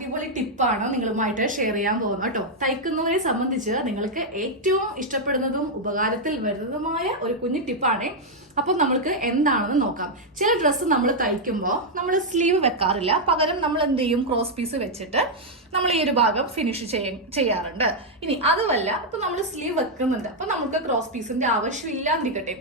അടിപൊളി ടിപ്പാണ് നിങ്ങളുമായിട്ട് ഷെയർ ചെയ്യാൻ പോകുന്നത് കേട്ടോ. തയ്ക്കുന്നവരെ സംബന്ധിച്ച് നിങ്ങൾക്ക് ഏറ്റവും ഇഷ്ടപ്പെടുന്നതും ഉപകാരത്തിൽ വരുന്നതുമായ ഒരു കുഞ്ഞു ടിപ്പാണ്. അപ്പോൾ നമ്മൾക്ക് എന്താണെന്ന് നോക്കാം. ചില ഡ്രസ്സ് നമ്മൾ തയ്ക്കുമ്പോൾ നമ്മൾ സ്ലീവ് വെക്കാറില്ല. പകരം നമ്മൾ എന്ത് ചെയ്യും? ക്രോസ് പീസ് വെച്ചിട്ട് നമ്മൾ ഈ ഒരു ഭാഗം ഫിനിഷ് ചെയ്യാറുണ്ട്. ഇനി അതുമല്ല ഇപ്പൊ നമ്മൾ സ്ലീവ് വെക്കുന്നുണ്ട്. അപ്പൊ നമുക്ക് ക്രോസ് പീസിന്റെ ആവശ്യം ഇല്ലാതിരിക്കട്ടെ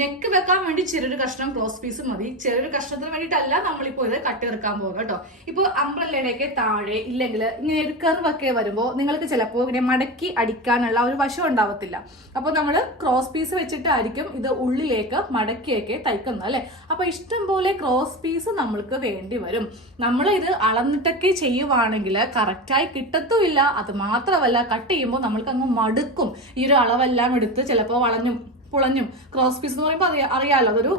നെക്ക് വെക്കാൻ വേണ്ടി ചെറിയൊരു കഷ്ണം ക്രോസ് പീസ് മതി. ചെറിയൊരു കഷ്ണത്തിന് വേണ്ടിയിട്ടല്ല നമ്മളിപ്പോ ഇത് കട്ടിറക്കാൻ പോകുന്നത് കേട്ടോ. ഇപ്പൊ അംബ്രല്ലയുടെയൊക്കെ താഴെ ഇല്ലെങ്കിൽ ഇങ്ങനെ ഒരു കർവൊക്കെ വരുമ്പോൾ നിങ്ങൾക്ക് ചിലപ്പോൾ ഇങ്ങനെ മടക്കി അടിക്കാനുള്ള ഒരു വശം ഉണ്ടാവത്തില്ല. അപ്പോൾ നമ്മൾ ക്രോസ് പീസ് വെച്ചിട്ടായിരിക്കും ഇത് ഉള്ളിലേക്ക് മടക്കിയൊക്കെ തയ്ക്കുന്നത് അല്ലെ? അപ്പൊ ഇഷ്ടംപോലെ ക്രോസ് പീസ് നമ്മൾക്ക് വേണ്ടി വരും. നമ്മൾ ഇത് അളന്നിട്ടൊക്കെ ചെയ്യുവാണെങ്കിൽ കറക്റ്റായി കിട്ടത്തുമില്ല. അത് മാത്രമല്ല കട്ട് ചെയ്യുമ്പോൾ നമ്മൾക്ക് അങ്ങ് മടുക്കും. ഈ ഒരു അളവെല്ലാം എടുത്ത് ചിലപ്പോൾ വളഞ്ഞും പുളഞ്ഞും. ക്രോസ് പീസ് എന്ന് പറയുമ്പോൾ അറിയാമല്ലോ അതൊരു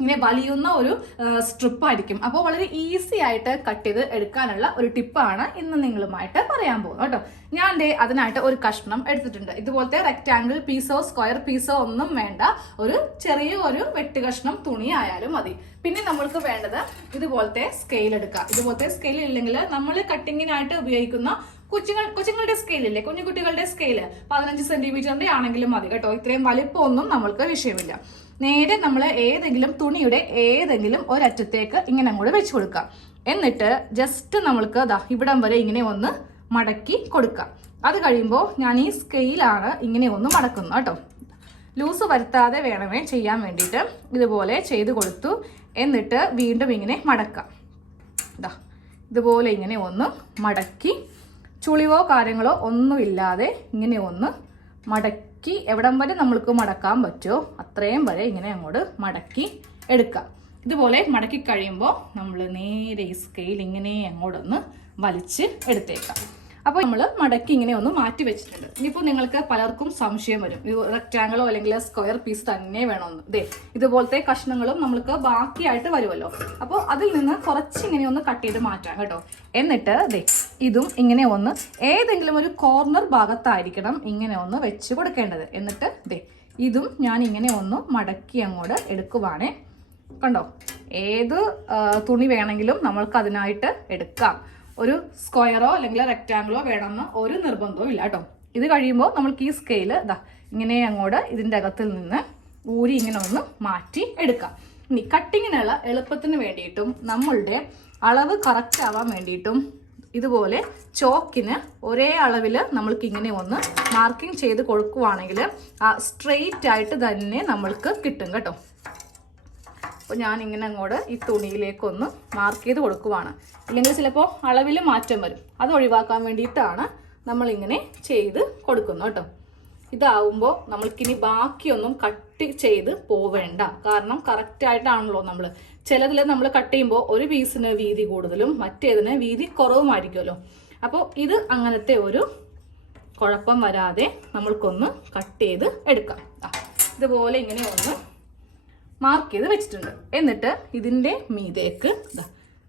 ഇങ്ങനെ വലിയുന്ന ഒരു സ്ട്രിപ്പ് ആയിരിക്കും. അപ്പോൾ വളരെ ഈസി ആയിട്ട് കട്ട് ചെയ്ത് എടുക്കാനുള്ള ഒരു ടിപ്പാണ് ഇന്ന് നിങ്ങളുമായിട്ട് പറയാൻ പോകുന്നത് കേട്ടോ. ഞാൻ അതിനായിട്ട് ഒരു കഷ്ണം എടുത്തിട്ടുണ്ട്. ഇതുപോലത്തെ റെക്റ്റാങ്കിൾ പീസോ സ്ക്വയർ പീസോ ഒന്നും വേണ്ട. ഒരു ചെറിയ ഒരു വെട്ട് കഷ്ണം തുണി ആയാലും മതി. പിന്നെ നമ്മൾക്ക് വേണ്ടത് ഇതുപോലത്തെ സ്കെയിൽ എടുക്കുക. ഇതുപോലത്തെ സ്കെയിൽ ഇല്ലെങ്കിൽ നമ്മൾ കട്ടിങ്ങിനായിട്ട് ഉപയോഗിക്കുന്ന കൊച്ചുങ്ങൾ കൊച്ചുങ്ങളുടെ സ്കെയിലില്ലേ കുഞ്ഞു കുട്ടികളുടെ സ്കെയിൽ പതിനഞ്ച് സെന്റിമീറ്ററിന്റെ ആണെങ്കിലും മതി കേട്ടോ. ഇത്രയും വലിപ്പമൊന്നും നമ്മൾക്ക് വിഷയമില്ല. നേരെ നമ്മൾ ഏതെങ്കിലും തുണിയുടെ ഏതെങ്കിലും ഒരറ്റത്തേക്ക് ഇങ്ങനെ അങ്ങോട്ട് വെച്ച് കൊടുക്കാം എന്നിട്ട് ജസ്റ്റ് നമ്മൾക്ക് ദാ ഇവിടം വരെ ഇങ്ങനെ ഒന്ന് മടക്കി കൊടുക്കാം അത് കഴിയുമ്പോൾ ഞാൻ ഈ സ്കെയിലാണ് ഇങ്ങനെ ഒന്ന് മടക്കുന്നത് കേട്ടോ. ലൂസ് വരുത്താതെ വേണമേ ചെയ്യാൻ വേണ്ടിയിട്ട് ഇതുപോലെ ചെയ്ത് കൊടുത്തു. എന്നിട്ട് വീണ്ടും ഇങ്ങനെ മടക്കാം ഇതാ ഇതുപോലെ ഇങ്ങനെ ഒന്ന് മടക്കി ചുളിവോ കാര്യങ്ങളോ ഒന്നുമില്ലാതെ ഇങ്ങനെ ഒന്ന് മടക്കി എവിടം വരെ നമ്മൾക്ക് മടക്കാൻ പറ്റുമോ അത്രയും വരെ ഇങ്ങനെ അങ്ങോട്ട് മടക്കി എടുക്കാം. ഇതുപോലെ മടക്കി കഴിയുമ്പോൾ നമ്മൾ നേരെ ഈ സ്കെയിൽ ഇങ്ങനെ അങ്ങോട്ടൊന്ന് വലിച്ച് എടുത്തേക്കാം. അപ്പോൾ നമ്മൾ മടക്കി ഇങ്ങനെ ഒന്ന് മാറ്റി വെച്ചിട്ടുണ്ട്. ഇനിയിപ്പോൾ നിങ്ങൾക്ക് പലർക്കും സംശയം വരും. ഇത് റെക്റ്റാങ്കിളോ അല്ലെങ്കിൽ സ്ക്വയർ പീസ് തന്നെ വേണമെന്ന് ദേ ഇതുപോലത്തെ കഷ്ണങ്ങളും നമ്മൾക്ക് ബാക്കിയായിട്ട് വരുമല്ലോ അപ്പോൾ അതിൽ നിന്ന് കുറച്ച് ഇങ്ങനെ ഒന്ന് കട്ട് ചെയ്ത് മാറ്റാം കേട്ടോ. എന്നിട്ട് ദേ ഇതും ഇങ്ങനെ ഒന്ന് ഏതെങ്കിലും ഒരു കോർണർ ഭാഗത്തായിരിക്കണം ഇങ്ങനെ ഒന്ന് വെച്ച് കൊടുക്കേണ്ടത്. എന്നിട്ട് ദേ ഇതും ഞാൻ ഇങ്ങനെ ഒന്ന് മടക്കി അങ്ങോട്ട് എടുക്കുവാണേ. കണ്ടോ? ഏത് തുണി വേണമെങ്കിലും നമ്മൾക്ക് അതിനായിട്ട് എടുക്കാം. ഒരു സ്ക്വയറോ അല്ലെങ്കിൽ റെക്റ്റാങ്കിളോ വേണമെന്ന് ഒരു നിർബന്ധവും ഇല്ല കേട്ടോ. ഇത് കഴിയുമ്പോൾ നമ്മൾക്ക് ഈ സ്കെയിൽ ഇതാ ഇങ്ങനെ അങ്ങോട്ട് ഇതിന്റെ അകത്തിൽ നിന്ന് ഊരി ഇങ്ങനെ ഒന്ന് മാറ്റി എടുക്കാം. ഇനി കട്ടിങ്ങിനുള്ള എളുപ്പത്തിന് വേണ്ടിയിട്ടും നമ്മളുടെ അളവ് കറക്റ്റ് ആവാൻ വേണ്ടിയിട്ടും ഇതുപോലെ ചോക്കിന് ഒരേ അളവിൽ നമ്മൾക്ക് ഇങ്ങനെ ഒന്ന് മാർക്കിംഗ് ചെയ്ത് കൊടുക്കുവാണെങ്കിൽ സ്ട്രെയിറ്റ് ആയിട്ട് തന്നെ നമ്മൾക്ക് കിട്ടും കേട്ടോ. അപ്പോൾ ഞാൻ ഇങ്ങനെ അങ്ങോട്ട് ഈ തുണിയിലേക്കൊന്ന് മാർക്ക് ചെയ്ത് കൊടുക്കുവാണ്. ഇല്ലെങ്കിൽ ചിലപ്പോൾ അളവിൽ മാറ്റം വരും. അത് ഒഴിവാക്കാൻ വേണ്ടിയിട്ടാണ് നമ്മളിങ്ങനെ ചെയ്ത് കൊടുക്കുന്നത് കേട്ടോ. ഇതാവുമ്പോൾ നമ്മൾക്കിനി ബാക്കിയൊന്നും കട്ട് ചെയ്ത് പോവേണ്ട. കാരണം കറക്റ്റായിട്ടാണല്ലോ നമ്മൾ ചിലതിൽ നമ്മൾ കട്ട് ചെയ്യുമ്പോൾ ഒരു പീസിന് വീതി കൂടുതലും മറ്റേതിന് വീതി കുറവുമായിരിക്കുമല്ലോ. അപ്പോൾ ഇത് അങ്ങനത്തെ ഒരു കുഴപ്പം വരാതെ നമ്മൾക്കൊന്ന് കട്ട് ചെയ്ത് എടുക്കാം. ഇതുപോലെ ഇങ്ങനെ ഒന്ന് മാർക്ക് ചെയ്ത് വെച്ചിട്ടുണ്ട്. എന്നിട്ട് ഇതിന്റെ മീതേക്ക്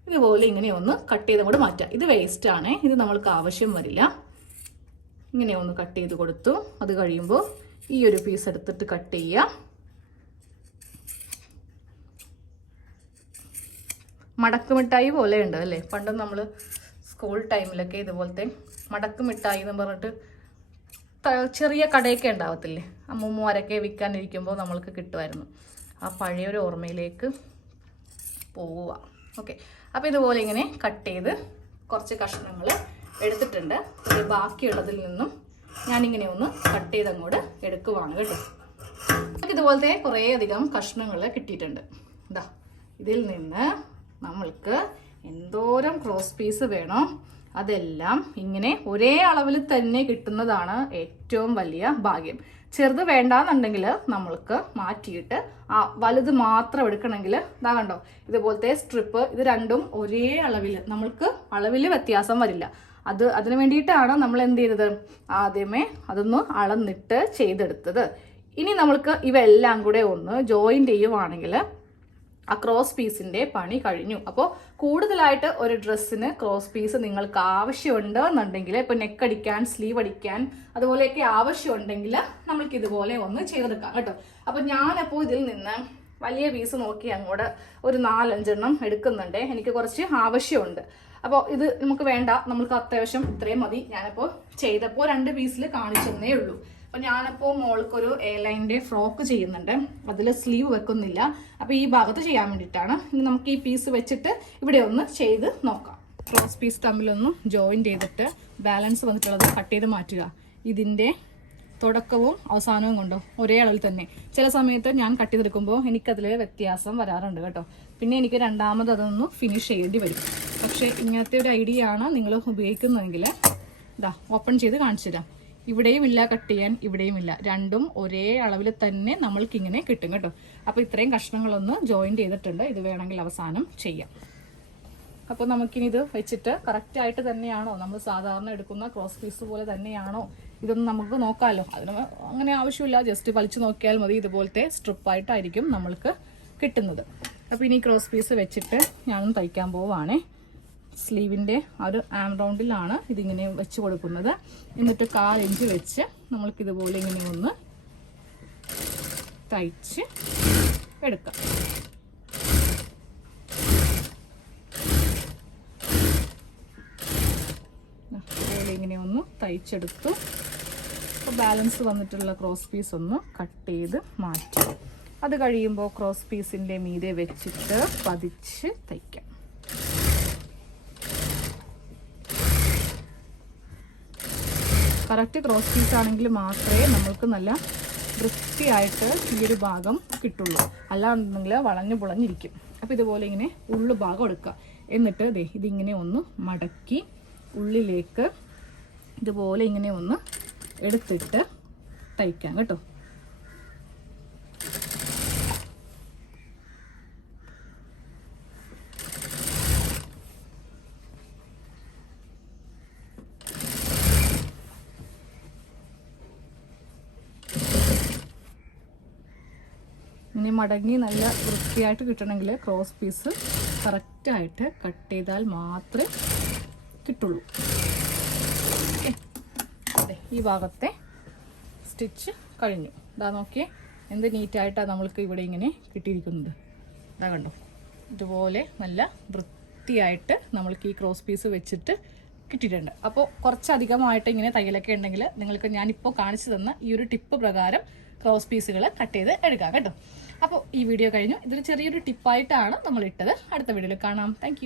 ഇതുപോലെ ഇങ്ങനെ ഒന്ന് കട്ട് ചെയ്ത് കൂടെ മാറ്റാം. ഇത് വേസ്റ്റ് ആണ്. ഇത് നമ്മൾക്ക് ആവശ്യം വരില്ല. ഇങ്ങനെ ഒന്ന് കട്ട് ചെയ്ത് കൊടുത്തു. അത് കഴിയുമ്പോൾ ഈ ഒരു പീസ് എടുത്തിട്ട് കട്ട് ചെയ്യാം. മടക്ക് മിഠായി പോലെ ഉണ്ട് അല്ലേ? പണ്ട് നമ്മൾ സ്കൂൾ ടൈമിലൊക്കെ ഇതുപോലത്തെ മടക്ക് മിഠായി എന്ന് പറഞ്ഞിട്ട് ചെറിയ കടയൊക്കെ ഉണ്ടാവത്തില്ലേ? അമ്മൂമ്മമാരൊക്കെ വിൽക്കാനിരിക്കുമ്പോൾ നമ്മൾക്ക് കിട്ടുമായിരുന്നു. ആ പഴയൊരു ഓർമ്മയിലേക്ക് പോവുക. ഓക്കെ അപ്പോൾ ഇതുപോലെ ഇങ്ങനെ കട്ട് ചെയ്ത് കുറച്ച് കഷ്ണങ്ങൾ എടുത്തിട്ടുണ്ട്. ഇത് ബാക്കിയുള്ളതിൽ നിന്നും ഞാനിങ്ങനെ ഒന്ന് കട്ട് ചെയ്ത് അങ്ങോട്ട് എടുക്കുവാണ് കേട്ടോ. നമുക്ക് ഇതുപോലത്തെ കുറേ അധികം കഷ്ണങ്ങൾ കിട്ടിയിട്ടുണ്ട്. ഇതാ ഇതിൽ നിന്ന് നമ്മൾക്ക് എന്തോരം ക്രോസ് പീസ് വേണോ അതെല്ലാം ഇങ്ങനെ ഒരേ അളവിൽ തന്നെ കിട്ടുന്നതാണ് ഏറ്റവും വലിയ ഭാഗ്യം. ചെറുത് വേണ്ടാന്നുണ്ടെങ്കിൽ നമ്മൾക്ക് മാറ്റിയിട്ട് ആ വലുത് മാത്രം എടുക്കണമെങ്കിൽ ഇതാ കണ്ടോ ഇതുപോലത്തെ സ്ട്രിപ്പ് ഇത് രണ്ടും ഒരേ അളവിൽ നമ്മൾക്ക് അളവിൽ വ്യത്യാസം വരില്ല. അത് അതിന് വേണ്ടിയിട്ടാണ് നമ്മൾ എന്ത് ചെയ്തത്? ആദ്യമേ അതൊന്ന് അളന്നിട്ട് ചെയ്തെടുത്തത്. ഇനി നമ്മൾക്ക് ഇവയെല്ലാം കൂടെ ഒന്ന് ജോയിൻ ചെയ്യുവാണെങ്കിൽ ആ ക്രോസ് പീസിന്റെ പണി കഴിഞ്ഞു. അപ്പോൾ കൂടുതലായിട്ട് ഒരു ഡ്രസ്സിന് ക്രോസ് പീസ് നിങ്ങൾക്ക് ആവശ്യമുണ്ട് എന്നുണ്ടെങ്കിൽ ഇപ്പൊ നെക്ക് അടിക്കാൻ സ്ലീവ് അടിക്കാൻ അതുപോലെയൊക്കെ ആവശ്യമുണ്ടെങ്കിൽ നമ്മൾക്ക് ഇതുപോലെ ഒന്ന് ചെയ്തെടുക്കാം കേട്ടോ. അപ്പൊ ഞാനപ്പോൾ ഇതിൽ നിന്ന് വലിയ പീസ് നോക്കി അങ്ങോട്ട് ഒരു നാലഞ്ചെണ്ണം എടുക്കുന്നുണ്ട്. എനിക്ക് കുറച്ച് ആവശ്യമുണ്ട്. അപ്പോൾ ഇത് നമുക്ക് വേണ്ട. നമുക്ക് അത്യാവശ്യം ഇത്രയും മതി. ഞാനിപ്പോൾ ചെയ്തപ്പോൾ രണ്ട് പീസിൽ കാണിച്ചെന്നേ ഉള്ളൂ. അപ്പോൾ ഞാനിപ്പോൾ മോൾക്കൊരു എയർലൈന്റെ ഫ്രോക്ക് ചെയ്യുന്നുണ്ട്. അതിൽ സ്ലീവ് വെക്കുന്നില്ല. അപ്പോൾ ഈ ഭാഗത്ത് ചെയ്യാൻ വേണ്ടിയിട്ടാണ്. ഇനി നമുക്ക് ഈ പീസ് വെച്ചിട്ട് ഇവിടെ ഒന്ന് ചെയ്ത് നോക്കാം. ക്രോസ് പീസ് തമ്മിലൊന്ന് ജോയിൻ ചെയ്തിട്ട് ബാലൻസ് വന്നിട്ടുള്ളത് കട്ട് ചെയ്ത് മാറ്റുക. ഇതിന്റെ തുടക്കവും അവസാനവും കൊണ്ടോ? ഒരേ അളവിൽ തന്നെ. ചില സമയത്ത് ഞാൻ കട്ട് ചെയ്തെടുക്കുമ്പോൾ എനിക്കതിൽ വ്യത്യാസം വരാറുണ്ട് കേട്ടോ. പിന്നെ എനിക്ക് രണ്ടാമത് അതൊന്ന് ഫിനിഷ് ചെയ്യേണ്ടി വരും. പക്ഷേ ഇങ്ങനത്തെ ഒരു ഐഡിയ ആണ് നിങ്ങൾ ഉപയോഗിക്കുന്നതെങ്കിൽ ഇതാ ഓപ്പൺ ചെയ്ത് കാണിച്ചു തരാം. ഇവിടെയും ഇല്ല കട്ട് ചെയ്യാൻ ഇവിടെയും ഇല്ല രണ്ടും ഒരേ അളവിൽ തന്നെ നമ്മൾക്ക് ഇങ്ങനെ കിട്ടും കേട്ടോ. അപ്പോൾ ഇത്രയും കഷ്ണങ്ങളൊന്ന് ജോയിൻ ചെയ്തിട്ടുണ്ട്. ഇത് വേണമെങ്കിൽ അവസാനം ചെയ്യാം. അപ്പോൾ നമുക്കിനിത് വെച്ചിട്ട് കറക്റ്റ് ആയിട്ട് തന്നെയാണോ? നമ്മൾ സാധാരണ എടുക്കുന്ന ക്രോസ് പീസ് പോലെ തന്നെയാണോ? ഇതൊന്നും നമുക്ക് നോക്കാമല്ലോ അതിന് അങ്ങനെ ആവശ്യമില്ല. ജസ്റ്റ് വലിച്ചു നോക്കിയാൽ മതി. ഇതുപോലത്തെ സ്ട്രിപ്പായിട്ടായിരിക്കും നമ്മൾക്ക് കിട്ടുന്നത്. അപ്പോൾ ഇനി ക്രോസ് പീസ് വെച്ചിട്ട് ഞാനും തയ്ക്കാൻ പോവാണേ. സ്ലീവിന്റെ ആ ഒരു ആം റൗണ്ടിലാണ് ഇതിങ്ങനെ വെച്ച് കൊടുക്കുന്നത്. എന്നിട്ട് കാൽ ഇഞ്ച് വെച്ച് നമ്മൾക്കിതുപോലെ ഇങ്ങനെ ഒന്ന് തയ്ച്ച് എടുക്കാം. ഇങ്ങനെ ഒന്ന് തയ്ച്ചെടുത്തു. ബാലൻസ് വന്നിട്ടുള്ള ക്രോസ് പീസ് ഒന്ന് കട്ട് ചെയ്ത് മാറ്റി. അത് കഴിയുമ്പോൾ ക്രോസ് പീസിന്റെ മീതെ വെച്ചിട്ട് പതിച്ച് തയ്ക്കാം. കറക്റ്റ് ക്രോസ് പീസ് ആണെങ്കിൽ മാത്രമേ നമ്മൾക്ക് നല്ല വൃത്തിയായിട്ട് ഈ ഒരു ഭാഗം കിട്ടുള്ളൂ. അല്ലാന്നുണ്ടെങ്കിൽ വളഞ്ഞു പുളഞ്ഞിരിക്കും. അപ്പോൾ ഇതുപോലെ ഇങ്ങനെ ഉള്ളു ഭാഗം എടുക്കുക. എന്നിട്ട് ദേ ഇതിങ്ങനെ ഒന്ന് മടക്കി ഉള്ളിലേക്ക് ഇതുപോലെ ഇങ്ങനെ ഒന്ന് എടുത്തിട്ട് തയ്ക്കാം കേട്ടോ. ഇനി മടങ്ങി നല്ല വൃത്തിയായിട്ട് കിട്ടണമെങ്കിൽ ക്രോസ് പീസ് കറക്റ്റായിട്ട് കട്ട് ചെയ്താൽ മാത്രമേ കിട്ടുള്ളൂ. ഈ ഭാഗത്തെ സ്റ്റിച്ച് കഴിഞ്ഞു. ഇതാ നോക്കിയേ എന്ത് നീറ്റായിട്ടാണ് നമ്മൾക്ക് ഇവിടെ ഇങ്ങനെ കിട്ടിയിരിക്കുന്നത്. ഇതാ കണ്ടോ? ഇതുപോലെ നല്ല വൃത്തിയായിട്ട് നമ്മൾക്ക് ഈ ക്രോസ് പീസ് വെച്ചിട്ട് കിട്ടിയിട്ടുണ്ട്. അപ്പോൾ കുറച്ചധികമായിട്ട് ഇങ്ങനെ തയ്യലൊക്കെ ഉണ്ടെങ്കിൽ നിങ്ങൾക്ക് ഞാനിപ്പോൾ കാണിച്ചു തന്ന ഈ ഒരു ടിപ്പ് പ്രകാരം ക്രോസ് പീസുകൾ കട്ട് ചെയ്ത് എടുക്കാം കേട്ടോ. അപ്പോൾ ഈ വീഡിയോ കഴിഞ്ഞു. ഇതൊരു ചെറിയൊരു ടിപ്പായിട്ടാണ് നമ്മൾ ഇട്ടത് അടുത്ത വീഡിയോയിൽ കാണാം. താങ്ക്